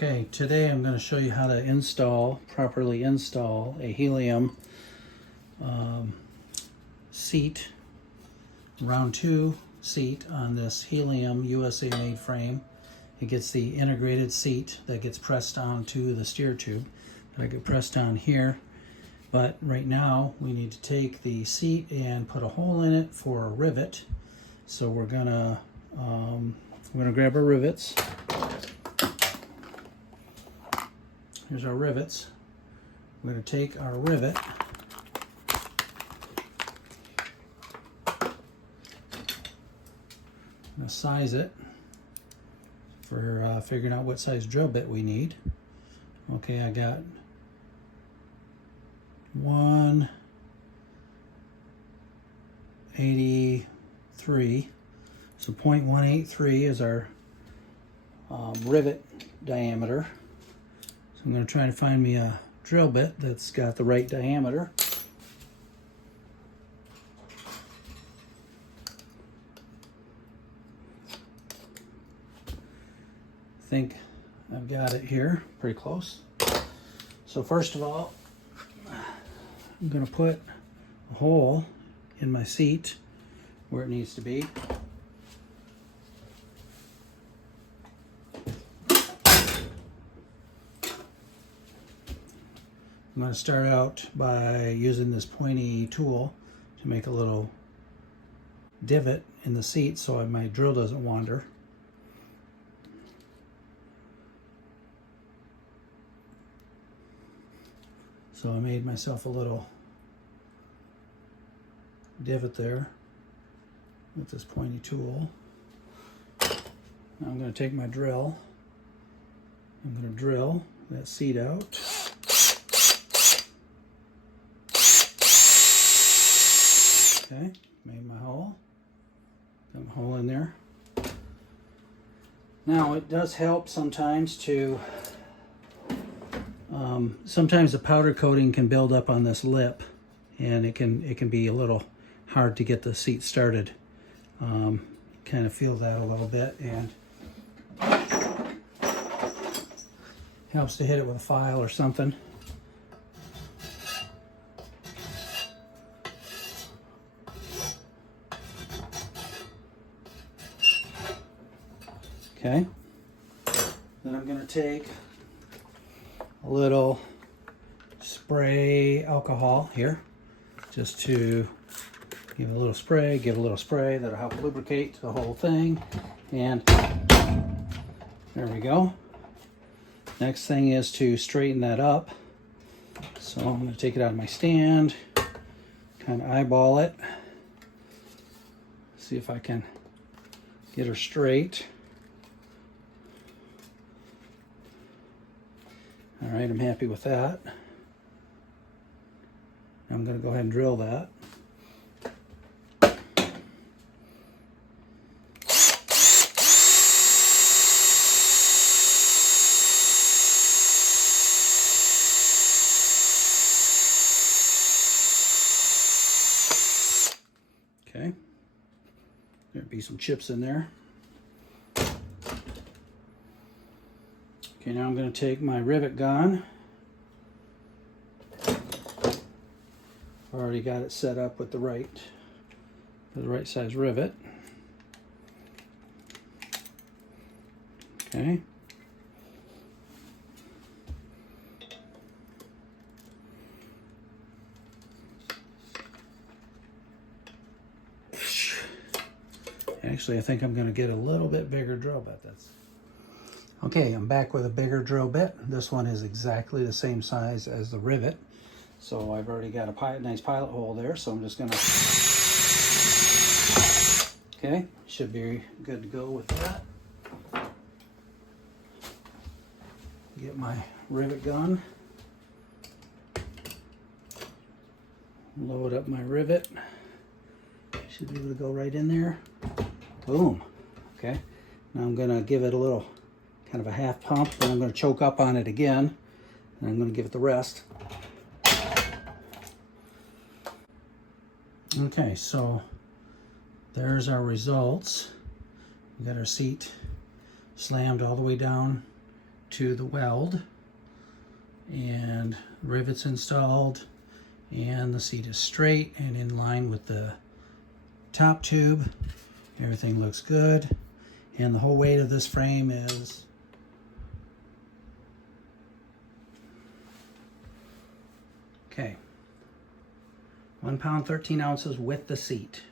Okay, today I'm going to show you how to properly install a Helium seat, round 2 seat on this Helium USA made frame. It gets the integrated seat that gets pressed onto the steer tube. I get pressed on here, but right now we need to take the seat and put a hole in it for a rivet. So we're gonna grab our rivets. Here's our rivets. We're going to take our rivet, I'm going to size it for figuring out what size drill bit we need. Okay, I got 183, so 0.183 is our rivet diameter. So I'm going to try to find me a drill bit that's got the right diameter. I think I've got it here, pretty close. So first of all, I'm going to put a hole in my seat where it needs to be. I'm going to start out by using this pointy tool to make a little divot in the seat so my drill doesn't wander. So I made myself a little divot there with this pointy tool. Now I'm going to take my drill. I'm going to drill that seat out. Okay, made my hole. Got my hole in there. Now it does help sometimes to, sometimes the powder coating can build up on this lip, and it can be a little hard to get the seat started. Kind of feel that a little bit, and helps to hit it with a file or something. Okay, then I'm going to take a little spray alcohol here, just to give a little spray, that'll help lubricate the whole thing, and there we go. Next thing is to straighten that up. So I'm going to take it out of my stand, kind of eyeball it, see if I can get her straight. All right, I'm happy with that. I'm going to go ahead and drill that. Okay, there'd be some chips in there. Okay, now I'm going to take my rivet gun. I've already got it set up with the right size rivet. Okay. Actually, I think I'm going to get a little bit bigger drill bit. Okay, I'm back with a bigger drill bit. This one is exactly the same size as the rivet. So I've already got a nice pilot hole there, so I'm just gonna, okay, should be good to go with that. Get my rivet gun. Load up my rivet. Should be able to go right in there. Boom. Okay, now I'm gonna give it a little kind of a half pump, and I'm going to choke up on it again, and I'm going to give it the rest. Okay, so there's our results. We got our seat slammed all the way down to the weld, and rivets installed, and the seat is straight and in line with the top tube. Everything looks good, and the whole weight of this frame is 1 pound 13 ounces with the seat.